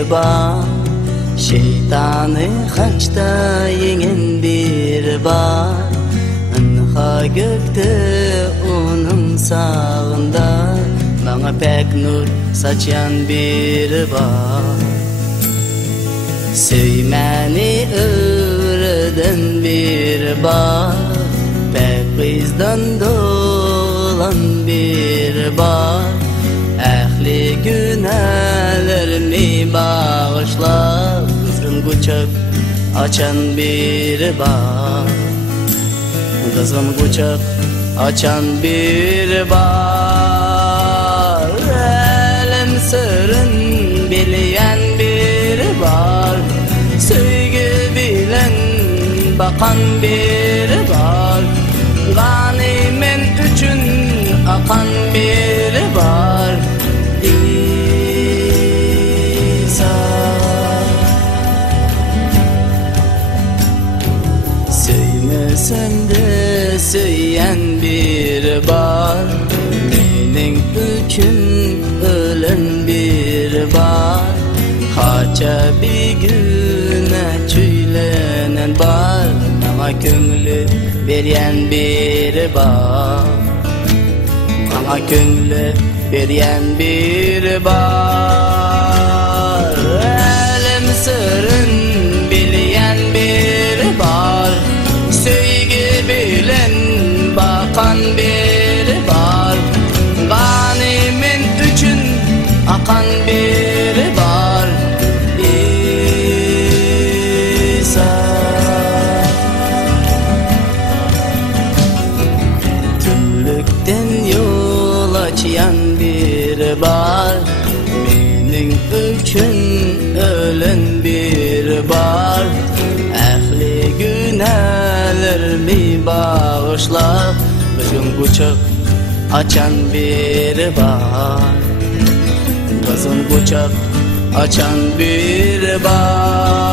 bir bar, şeytanı haçta yengen bir bar. Anha gökte onun sağında, bana pek nur saçan bir bar. Söymeni öğreden bir bar, pek bizden dolan bir bar. Ehli günahlarımı bağışla, kızım kucak açan bir bar. Kızım kucak açan bir bar. Elim sırrın bilen bir bar, sevgi bilen bakan bir bar. Ganimen üçün akan bir bar. İsa söymesem de söyleyen bir bar, mening üçün ölen bir bar. Haça bir güne çüylenen bar, bana köngülü beryen bir bar. Bana köngülü beryen bir bar. Elim sırrın bilen bir bar, sevgi bilen bakan bir bar. Ganimin üçün akan bir bar. İsa tümlükten yol açan bir bar, mening üçün ölen bir bar. Ehli günahlarımı bağışla, kızım kucak açan bir bar. Kızım kucak açan bir bar.